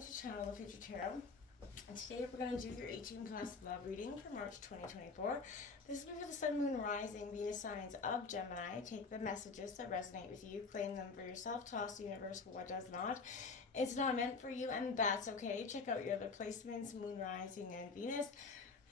welcome to Channel of Future Tarot. And today we're going to do your 18 plus love reading for March 2024. This will be for the Sun, Moon, Rising, Venus signs of Gemini. Take the messages that resonate with you, claim them for yourself, toss the universe for what does not. It's not meant for you, and that's okay. Check out your other placements, Moon, Rising, and Venus,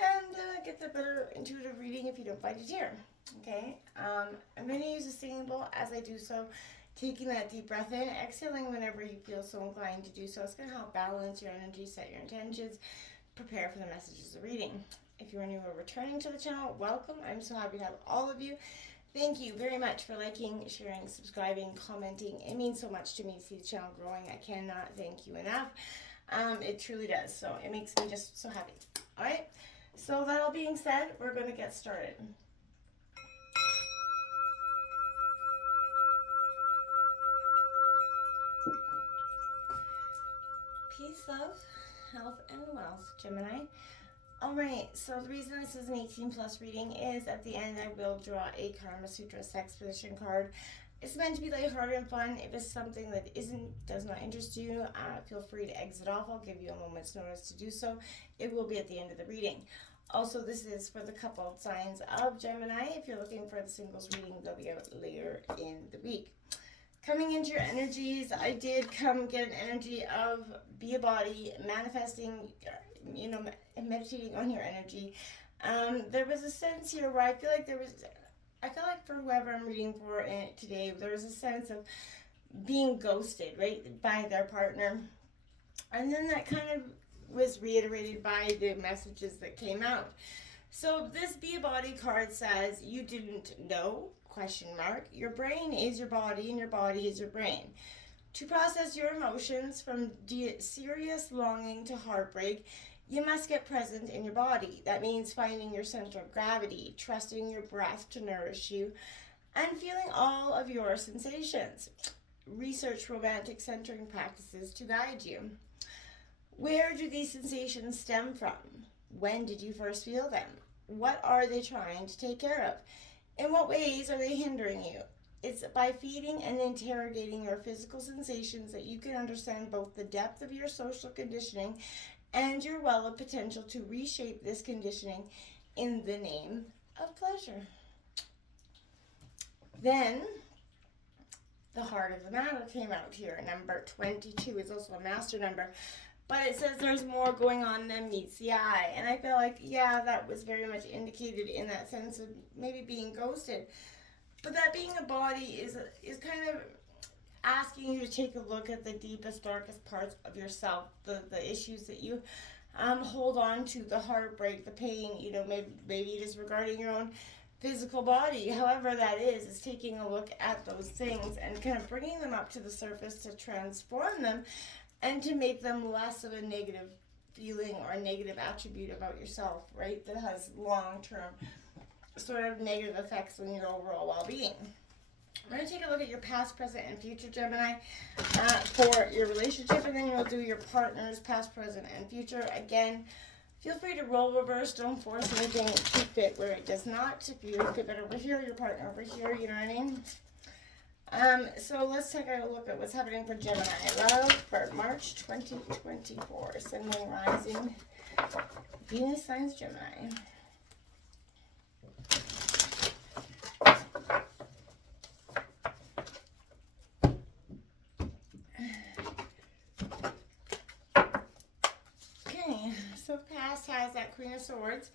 and get the better intuitive reading if you don't find it here. Okay, I'm going to use a singing bowl as I do so. Taking that deep breath in, exhaling whenever you feel so inclined to do so. It's going to help balance your energy, set your intentions, prepare for the messages of reading. If you are new or returning to the channel, welcome. I'm so happy to have all of you. Thank you very much for liking, sharing, subscribing, commenting. It means so much to me to see the channel growing. I cannot thank you enough. It truly does. So it makes me just so happy. All right. So that all being said, we're going to get started. Peace, love, health, and wealth, Gemini. Alright, so the reason this is an 18 plus reading is at the end I will draw a Karma Sutra sex position card. It's meant to be lighthearted and fun. If it's something that does not interest you, feel free to exit off. I'll give you a moment's notice to do so. It will be at the end of the reading. Also, this is for the coupled signs of Gemini. If you're looking for the singles reading, they'll be out later in the week. Coming into your energies, I did come get an energy of be a body, manifesting, meditating on your energy. There was a sense here where I feel like for whoever I'm reading for today, there was a sense of being ghosted, right, by their partner. And then that kind of was reiterated by the messages that came out. So this be a body card says you didn't know, ? Your brain is your body and your body is your brain. To process your emotions from serious longing to heartbreak, you must get present in your body. That means finding your center of gravity, trusting your breath to nourish you, and feeling all of your sensations. Research romantic centering practices to guide you. Where do these sensations stem from? When did you first feel them? What are they trying to take care of? In what ways are they hindering you? It's by feeding and interrogating your physical sensations that you can understand both the depth of your social conditioning and your well of potential to reshape this conditioning in the name of pleasure. Then, the heart of the matter came out here. Number 22 is also a master number. But it says there's more going on than meets the eye. And I feel like, yeah, that was very much indicated in that sense of maybe being ghosted. But that being a body is kind of asking you to take a look at the deepest, darkest parts of yourself, the issues that you hold on to, the heartbreak, the pain, maybe it is regarding your own physical body. However that is taking a look at those things and kind of bringing them up to the surface to transform them and to make them less of a negative feeling or a negative attribute about yourself, right? That has long-term sort of negative effects on your overall well-being. We're going to take a look at your past, present, and future, Gemini, for your relationship, and then we'll do your partners, past, present, and future. Again, feel free to roll reverse. Don't force anything to fit where it does not. If you fit it over here, your partner over here, you know what I mean? So let's take a look at what's happening for Gemini. Love for March 2024. Sun, Moon, Rising, Venus signs Gemini. Okay, so past has that Queen of Swords.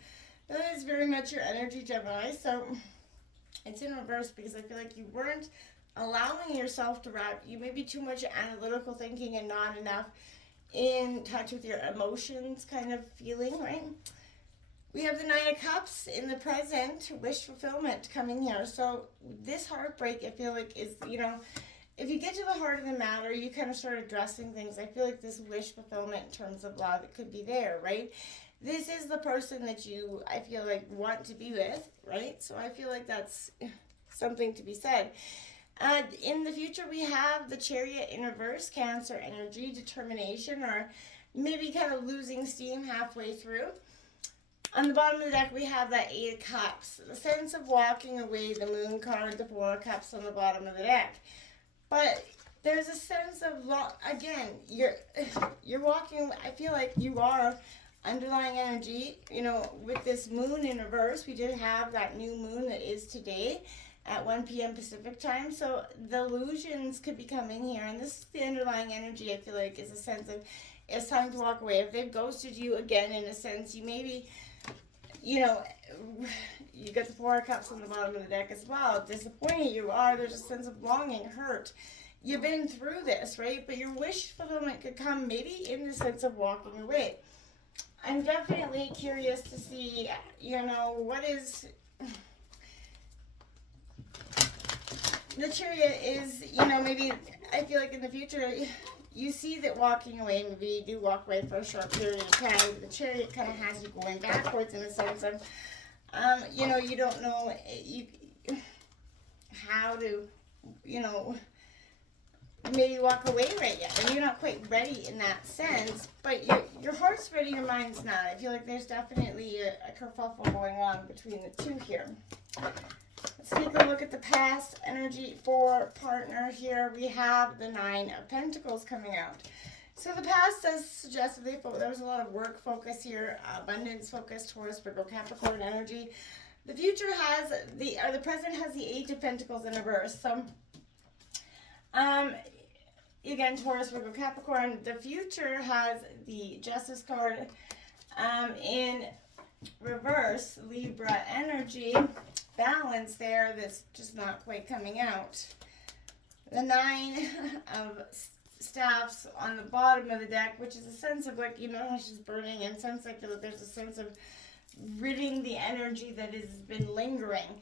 That is very much your energy, Gemini. So it's in reverse because I feel like you weren't allowing yourself to wrap, you may be too much analytical thinking and not enough in touch with your emotions kind of feeling, right? We have the Nine of Cups in the present, wish fulfillment coming here. So this heartbreak, I feel like is, if you get to the heart of the matter, you kind of start addressing things. I feel like this wish fulfillment in terms of love, it could be there, right? This is the person that you, I feel like, want to be with, right? So I feel like that's something to be said. In the future, we have the Chariot in reverse, Cancer energy, determination, or maybe kind of losing steam halfway through. On the bottom of the deck, we have that Eight of Cups, the sense of walking away, the Moon card, the Four of Cups on the bottom of the deck. But there's a sense of again, you're walking. I feel like you are underlying energy. You know, with this moon in reverse, we did have that new moon that is today at 1 p.m. Pacific time. So the illusions could be coming here, and this is the underlying energy. I feel like is a sense of it's time to walk away. If they've ghosted you again, in a sense, you maybe, you know, you got the Four of Cups on the bottom of the deck as well. Disappointed you are. There's a sense of longing, hurt. You've been through this, right? But your wish fulfillment could come maybe in the sense of walking away. I'm definitely curious to see, you know, what is... The Chariot is, you know, maybe I feel like in the future you see that walking away, maybe you do walk away for a short period of time. But the Chariot kind of has you going backwards in a sense of, you know, you don't know how to, you know, maybe walk away right yet, and you're not quite ready in that sense, but your heart's ready, your mind's not. I feel like there's definitely a kerfuffle going on between the two here. Let's take a look at the past energy for partner here. We have the Nine of Pentacles coming out. So the past does suggest that there was a lot of work focus here, abundance focus, Taurus, Virgo, Capricorn energy. The future has the present has the Eight of Pentacles in reverse. So again, Taurus, Virgo, Capricorn. The future has the Justice card in reverse, Libra energy. Balance there that's just not quite coming out. The Nine of Staffs on the bottom of the deck, which is a sense of like, you know how she's burning, and sense like there's a sense of ridding the energy that has been lingering.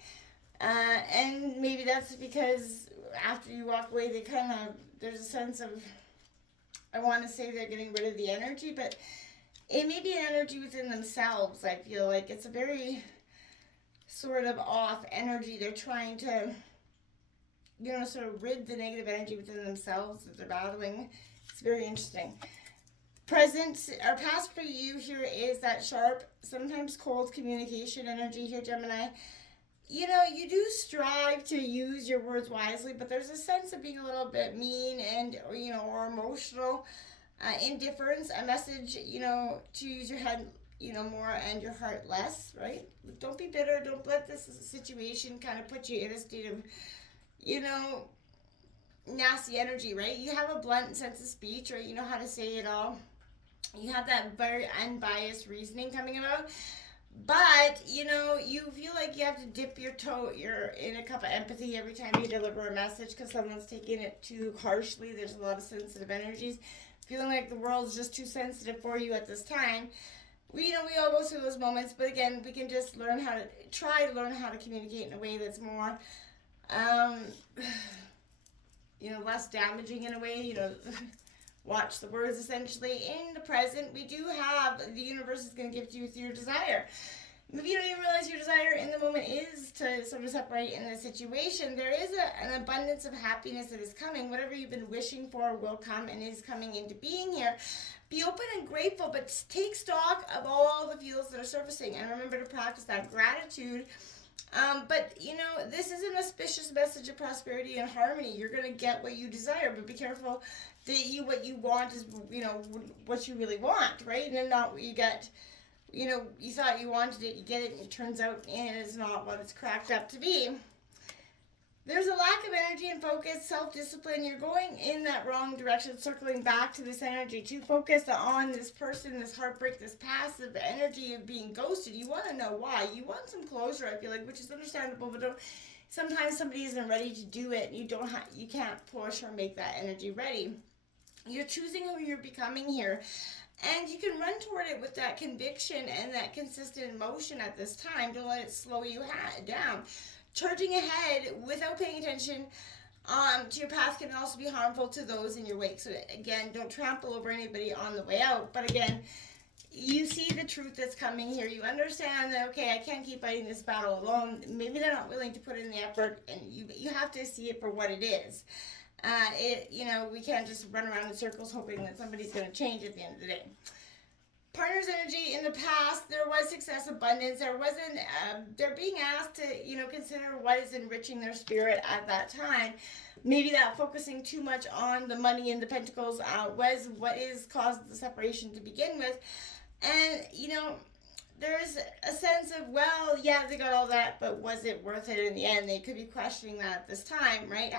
And maybe that's because after you walk away, there's a sense of, I want to say they're getting rid of the energy, but it may be an energy within themselves. I feel like it's a very sort of off energy. They're trying to, you know, sort of rid the negative energy within themselves that they're battling. It's very interesting. Present or past for you here is that sharp, sometimes cold communication energy here, Gemini. You know, you do strive to use your words wisely, but there's a sense of being a little bit mean and, you know, or emotional, indifference, a message, you know, to use your head, you know, more and your heart less, right? Don't be bitter. Don't let this situation kind of put you in a state of, you know, nasty energy, right? You have a blunt sense of speech, right? You know how to say it all. You have that very unbiased reasoning coming about. But, you know, you feel like you have to dip your toe, you're in a cup of empathy every time you deliver a message because someone's taking it too harshly. There's a lot of sensitive energies. Feeling like the world's just too sensitive for you at this time. We all go through those moments, but again, we can just learn how to communicate in a way that's more, you know, less damaging in a way, you know, watch the words essentially. In the present, we do have, the universe is going to gift you with your desire. Maybe you don't even realize your desire in the moment is to sort of separate in a situation. There is an abundance of happiness that is coming. Whatever you've been wishing for will come and is coming into being here. Be open and grateful, but take stock of all the feels that are surfacing. And remember to practice that gratitude. But, you know, this is an auspicious message of prosperity and harmony. You're going to get what you desire, but be careful that what you want is, you know, what you really want, right? And not what you get. You know, you thought you wanted it, you get it, and it turns out it is not what it's cracked up to be. There's a lack of energy and focus, self-discipline. You're going in that wrong direction, circling back to this energy, too focused on this person, this heartbreak, this passive energy of being ghosted. You want to know why. You want some closure, I feel like, which is understandable, but sometimes somebody isn't ready to do it. You can't push or make that energy ready. You're choosing who you're becoming here. And you can run toward it with that conviction and that consistent emotion at this time. Don't let it slow you down. Charging ahead without paying attention to your path can also be harmful to those in your wake. So again, don't trample over anybody on the way out. But again, you see the truth that's coming here. You understand that, okay, I can't keep fighting this battle alone. Maybe they're not willing to put in the effort, and you have to see it for what it is. You know, we can't just run around in circles hoping that somebody's going to change at the end of the day. partner's energy in the past, there was success, abundance. There wasn't, they're being asked to, consider what is enriching their spirit at that time. Maybe that focusing too much on the money and the pentacles was what is caused the separation to begin with. And, there's a sense of, well, yeah, they got all that, but was it worth it in the end? They could be questioning that at this time, right?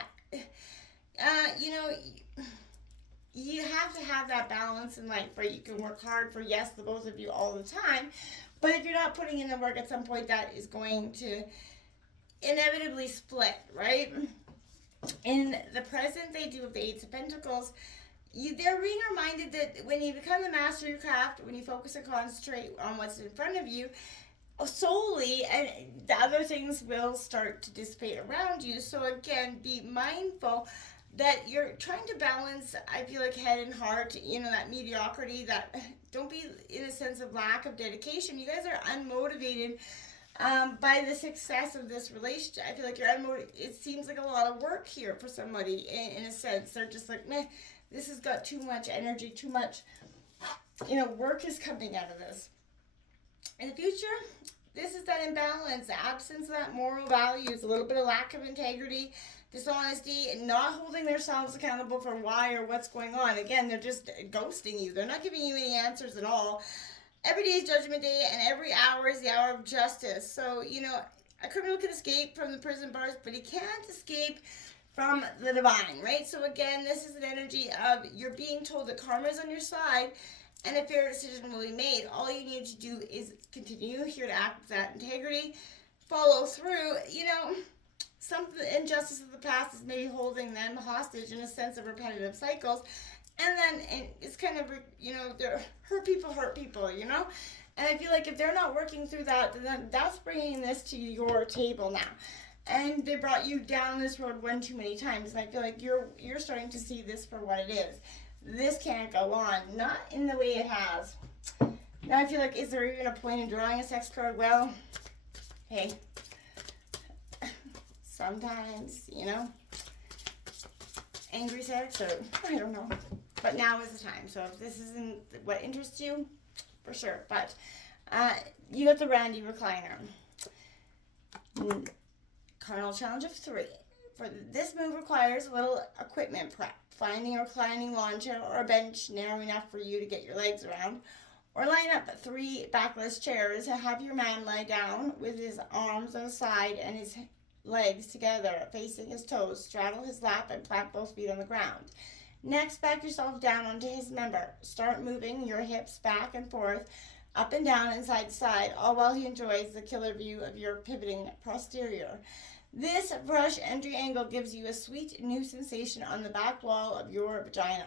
You have to have that balance in life, right? You can work hard for, yes, the both of you all the time, but if you're not putting in the work at some point, that is going to inevitably split, right? In the present, they do with the Eight of Pentacles, they're being reminded that when you become the master of your craft, when you focus and concentrate on what's in front of you solely, and the other things will start to dissipate around you. So again, be mindful that you're trying to balance, I feel like, head and heart, that mediocrity, that don't be in a sense of lack of dedication. You guys are unmotivated by the success of this relationship. I feel like you're unmotivated. It seems like a lot of work here for somebody in a sense. They're just like, meh, this has got too much energy, too much, work is coming out of this. In the future, this is that imbalance, the absence of that moral values, a little bit of lack of integrity, dishonesty, and not holding themselves accountable for why or what's going on. Again, they're just ghosting you. They're not giving you any answers at all. Every day is judgment day, and every hour is the hour of justice. So, a criminal can escape from the prison bars, but he can't escape from the divine, right? So again, this is an energy of you're being told that karma is on your side and a fair decision will be made. All you need to do is continue here to act with that integrity, follow through. Some of the injustice of the past is maybe holding them hostage in a sense of repetitive cycles. And then it's kind of, they're hurt people, And I feel like if they're not working through that, then that's bringing this to your table now. And they brought you down this road one too many times. And I feel like you're starting to see this for what it is. This can't go on. Not in the way it has. Now I feel like, is there even a point in drawing a sex card? Well, hey. Sometimes, angry sex, or I don't know. But now is the time. So if this isn't what interests you, for sure. But you got the Randy recliner. Carnal challenge of 3. For this move requires a little equipment prep. Finding a reclining lawn chair or a bench narrow enough for you to get your legs around. Or line up 3 backless chairs. Have your man lie down with his arms on his side and his legs together, facing his toes. Straddle his lap and plant both feet on the ground. Next, back yourself down onto his member. Start moving your hips back and forth, up and down and side to side, all while he enjoys the killer view of your pivoting posterior. This brush entry angle gives you a sweet new sensation on the back wall of your vagina,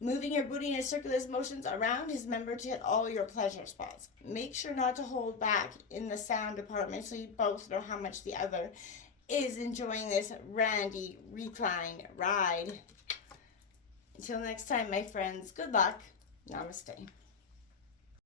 moving your booty in circular motions around his member to hit all your pleasure spots. Make sure not to hold back in the sound department so you both know how much the other is enjoying this Randy recline ride. Until next time, my friends, good luck. Namaste.